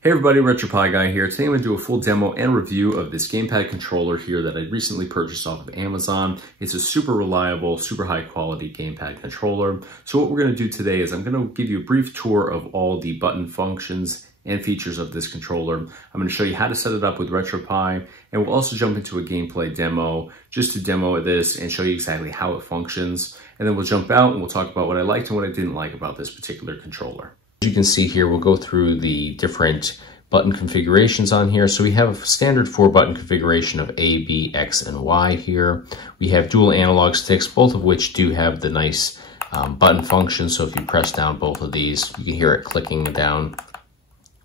Hey everybody, Retropie guy here. Today I'm going to do a full demo and review of this Gamepad controller here that I recently purchased off of Amazon. It's a super reliable, super high quality Gamepad controller. So what we're going to do today is I'm going to give you a brief tour of all the button functions and features of this controller. I'm going to show you how to set it up with Retropie, and we'll also jump into a gameplay demo just to demo this and show you exactly how it functions. And then we'll jump out and we'll talk about what I liked and what I didn't like about this particular controller. As you can see here, we'll go through the different button configurations on here. So we have a standard 4-button configuration of A, B, X, and Y here. We have dual analog sticks, both of which do have the nice button function. So if you press down both of these, you can hear it clicking down.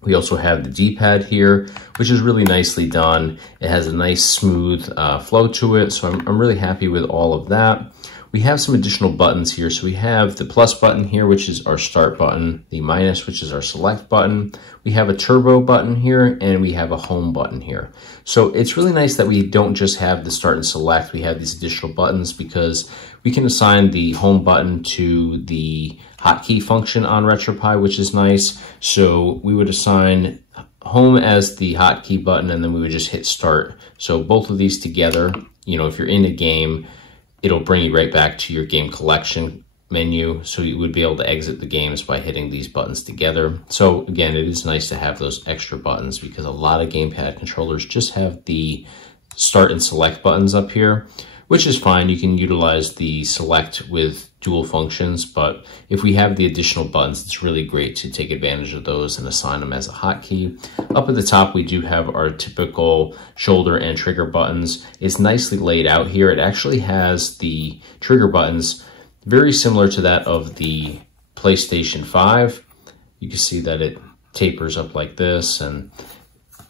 We also have the D-pad here, which is really nicely done. It has a nice smooth flow to it, so I'm really happy with all of that. We have some additional buttons here. So we have the plus button here, which is our start button, the minus, which is our select button. We have a turbo button here, and we have a home button here. So it's really nice that we don't just have the start and select. We have these additional buttons because we can assign the home button to the hotkey function on Retropie, which is nice. So we would assign home as the hotkey button, and then we would just hit start. So both of these together, you know, if you're in a game, it'll bring you right back to your game collection menu. So you would be able to exit the games by hitting these buttons together. So again, it is nice to have those extra buttons because a lot of gamepad controllers just have the start and select buttons up here, which is fine. You can utilize the select with dual functions, but if we have the additional buttons, it's really great to take advantage of those and assign them as a hotkey. Up at the top, we do have our typical shoulder and trigger buttons. It's nicely laid out here. It actually has the trigger buttons very similar to that of the PlayStation 5. You can see that it tapers up like this and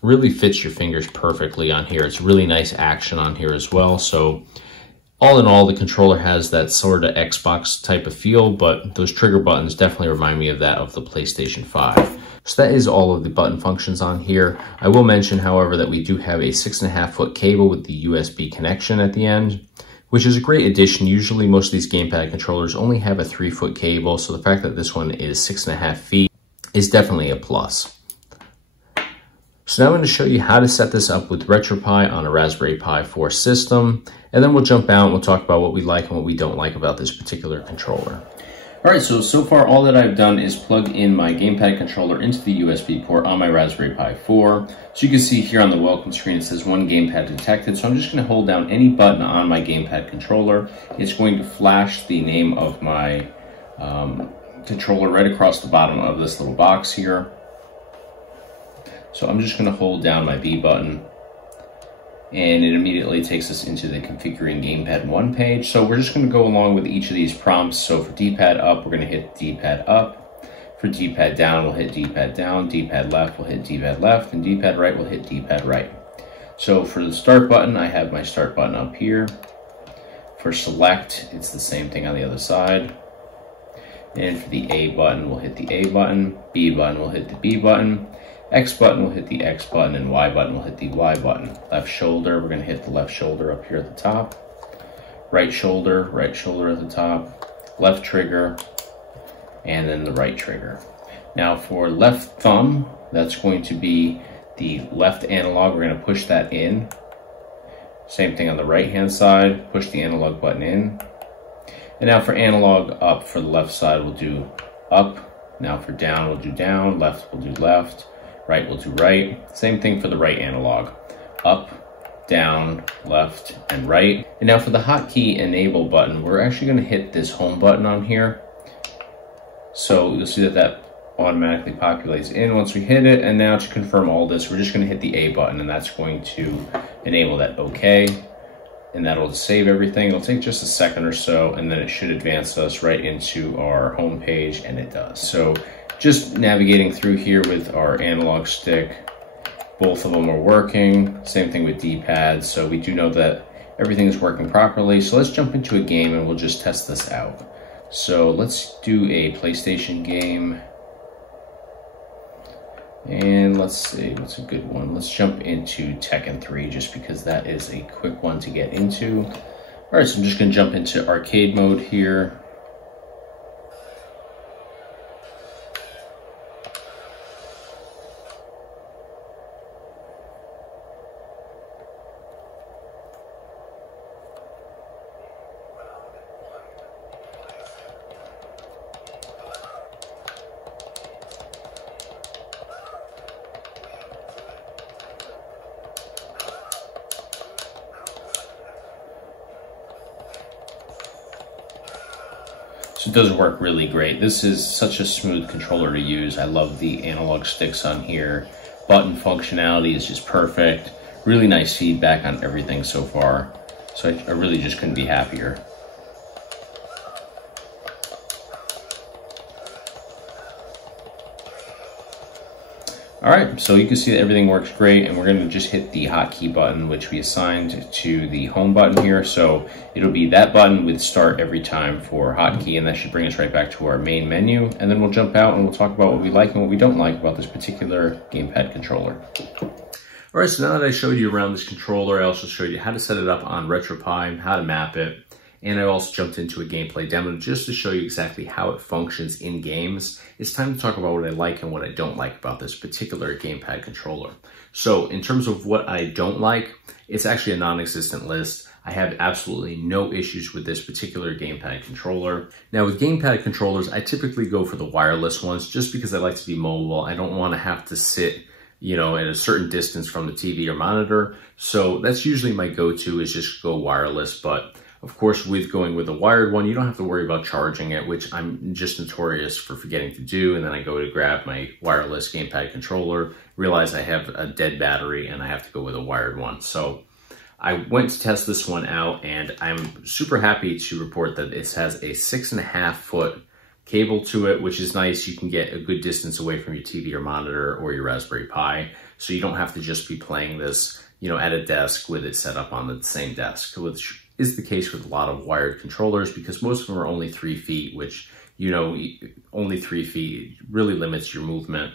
really fits your fingers perfectly on here. It's really nice action on here as well. So all in all, the controller has that sort of Xbox type of feel, but those trigger buttons definitely remind me of that of the PlayStation 5. So that is all of the button functions on here. I will mention, however, that we do have a 6.5-foot cable with the USB connection at the end, which is a great addition. Usually most of these gamepad controllers only have a 3-foot cable, so the fact that this one is 6.5 feet is definitely a plus. So now I'm going to show you how to set this up with Retropie on a Raspberry Pi 4 system, and then we'll jump out and we'll talk about what we like and what we don't like about this particular controller. Alright, so far all that I've done is plug in my Gamepad controller into the USB port on my Raspberry Pi 4. So you can see here on the welcome screen it says 1 gamepad detected, so I'm just going to hold down any button on my Gamepad controller. It's going to flash the name of my controller right across the bottom of this little box here. So I'm just going to hold down my B button, and it immediately takes us into the configuring Gamepad 1 page. So we're just going to go along with each of these prompts. So for D-pad up, we're going to hit D-pad up. For D-pad down, we'll hit D-pad down. D-pad left, we'll hit D-pad left. And D-pad right, we'll hit D-pad right. So for the start button, I have my start button up here. For select, it's the same thing on the other side. And for the A button, we'll hit the A button. B button, we'll hit the B button. X button will hit the X button, and Y button will hit the Y button. Left shoulder, we're going to hit the left shoulder up here at the top. Right shoulder at the top. Left trigger, and then the right trigger. Now for left thumb, that's going to be the left analog. We're going to push that in. Same thing on the right hand side, push the analog button in. And now for analog up, for the left side, we'll do up. Now for down, we'll do down. Left, we'll do left. Right, we'll do right. Same thing for the right analog. Up, down, left, and right. And now for the hotkey enable button, we're actually going to hit this home button on here. So you'll see that that automatically populates in once we hit it. And now to confirm all this, we're just going to hit the A button, and that's going to enable that OK. And that'll save everything. It'll take just a second or so, and then it should advance us right into our home page, and it does. So just navigating through here with our analog stick, both of them are working. Same thing with D-pad, so we do know that everything is working properly. So let's jump into a game and we'll just test this out. So let's do a PlayStation game. And let's see, what's a good one? Let's jump into Tekken 3 just because that is a quick one to get into. All right, so I'm just gonna jump into arcade mode here. So it does work really great. This is such a smooth controller to use. I love the analog sticks on here. Button functionality is just perfect. Really nice feedback on everything so far. So I really just couldn't be happier. All right, so you can see that everything works great, and we're gonna just hit the hotkey button, which we assigned to the home button here. So it'll be that button with start every time for hotkey, and that should bring us right back to our main menu. And then we'll jump out and we'll talk about what we like and what we don't like about this particular gamepad controller. All right, so now that I showed you around this controller, I also showed you how to set it up on Retropie, how to map it, and I also jumped into a gameplay demo just to show you exactly how it functions in games. It's time to talk about what I like and what I don't like about this particular gamepad controller. So in terms of what I don't like, it's actually a non-existent list. I have absolutely no issues with this particular gamepad controller. Now with gamepad controllers, I typically go for the wireless ones just because I like to be mobile. I don't want to have to sit, you know, at a certain distance from the TV or monitor. So that's usually my go-to, is just go wireless. But of course, with going with a wired one, you don't have to worry about charging it, which I'm just notorious for forgetting to do. And then I go to grab my wireless gamepad controller, realize I have a dead battery, and I have to go with a wired one. So I went to test this one out, and I'm super happy to report that it has a 6.5 foot cable to it, which is nice. You can get a good distance away from your TV or monitor or your Raspberry Pi. So you don't have to just be playing this, you know, at a desk with it set up on the same desk, which is the case with a lot of wired controllers, because most of them are only 3 feet, which, you know, only 3 feet really limits your movement,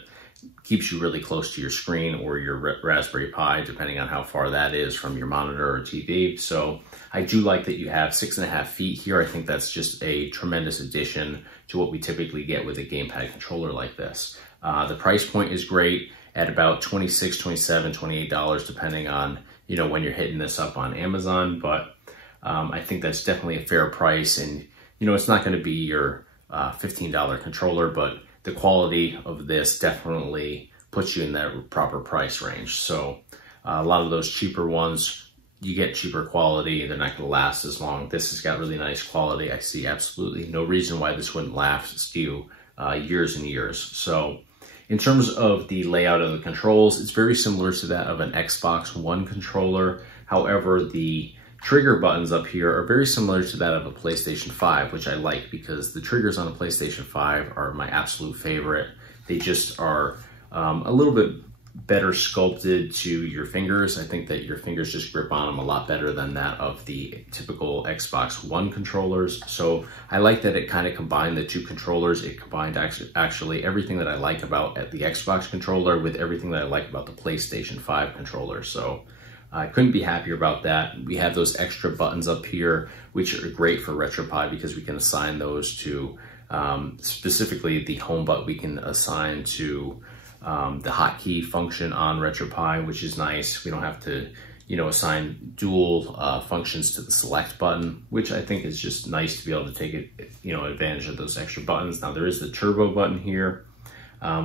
keeps you really close to your screen or your Raspberry Pi, depending on how far that is from your monitor or TV. So I do like that you have 6.5 feet here. I think that's just a tremendous addition to what we typically get with a gamepad controller like this. The price point is great at about $26, $27, $28, depending on, you know, when you're hitting this up on Amazon. But I think that's definitely a fair price, and you know, it's not going to be your $15 controller, but the quality of this definitely puts you in that proper price range. So a lot of those cheaper ones, you get cheaper quality, they're not going to last as long. This has got really nice quality. I see absolutely no reason why this wouldn't last you years and years. So in terms of the layout of the controls, it's very similar to that of an Xbox One controller. However, the trigger buttons up here are very similar to that of a PlayStation 5, which I like because the triggers on a PlayStation 5 are my absolute favorite. They just are a little bit better sculpted to your fingers. I think that your fingers just grip on them a lot better than that of the typical Xbox One controllers. So I like that it kind of combined the two controllers. It combined actually everything that I like about the Xbox controller with everything that I like about the PlayStation 5 controller. So I couldn't be happier about that. We have those extra buttons up here, which are great for Retropie because we can assign those to specifically the home button. We can assign to the hotkey function on Retropie, which is nice. We don't have to, you know, assign dual functions to the select button, which I think is just nice to be able to take it, you know, advantage of those extra buttons. Now there is the turbo button here,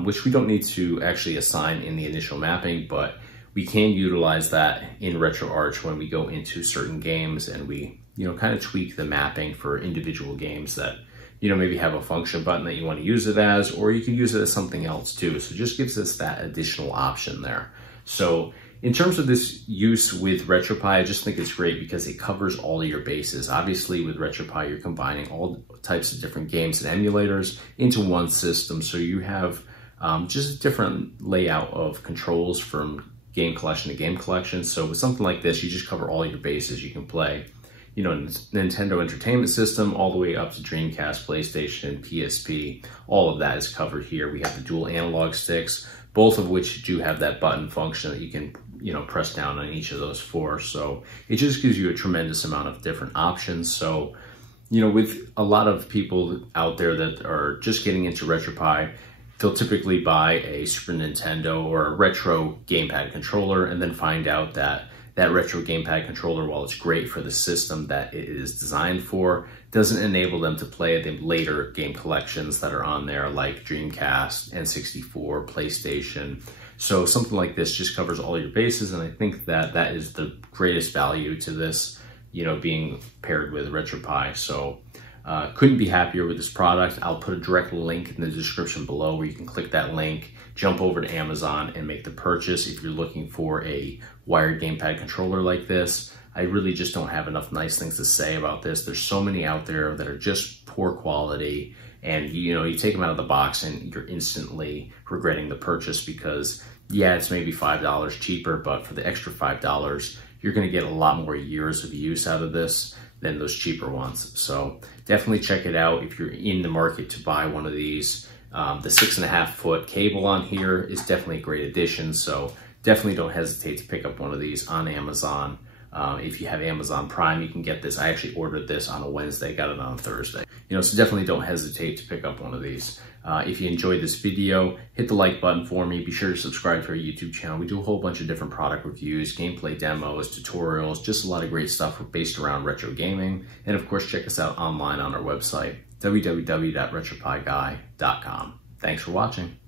which we don't need to actually assign in the initial mapping, but we can utilize that in RetroArch when we go into certain games and we, you know, kind of tweak the mapping for individual games that, you know, maybe have a function button that you want to use it as, or you can use it as something else too. So it just gives us that additional option there. So in terms of this use with Retropie, I just think it's great because it covers all of your bases. Obviously with Retropie, you're combining all types of different games and emulators into one system. So you have just a different layout of controls from game collection to game collection. So with something like this, you just cover all your bases. You can play, you know, Nintendo Entertainment System all the way up to Dreamcast, PlayStation, PSP. All of that is covered here. We have the dual analog sticks, both of which do have that button function that you can, you know, press down on each of those four. So it just gives you a tremendous amount of different options. So, you know, with a lot of people out there that are just getting into Retropie, they'll typically buy a Super Nintendo or a retro gamepad controller and then find out that that retro gamepad controller, while it's great for the system that it is designed for, doesn't enable them to play the later game collections that are on there, like Dreamcast, N64, PlayStation. So something like this just covers all your bases, and I think that that is the greatest value to this, you know, being paired with Retropie. So Couldn't be happier with this product. I'll put a direct link in the description below where you can click that link, jump over to Amazon and make the purchase if you're looking for a wired gamepad controller like this. I really just don't have enough nice things to say about this. There's so many out there that are just poor quality, and you take them out of the box and you're instantly regretting the purchase because yeah, it's maybe $5 cheaper, but for the extra $5, you're gonna get a lot more years of use out of this than those cheaper ones. So definitely check it out if you're in the market to buy one of these. The 6.5-foot cable on here is definitely a great addition. So definitely don't hesitate to pick up one of these on Amazon. If you have Amazon Prime, you can get this. I actually ordered this on a Wednesday, got it on a Thursday. So definitely don't hesitate to pick up one of these. If you enjoyed this video, hit the like button for me. Be sure to subscribe to our YouTube channel. We do a whole bunch of different product reviews, gameplay demos, tutorials, just a lot of great stuff based around retro gaming. And of course, check us out online on our website, www.retropieguy.com. Thanks for watching.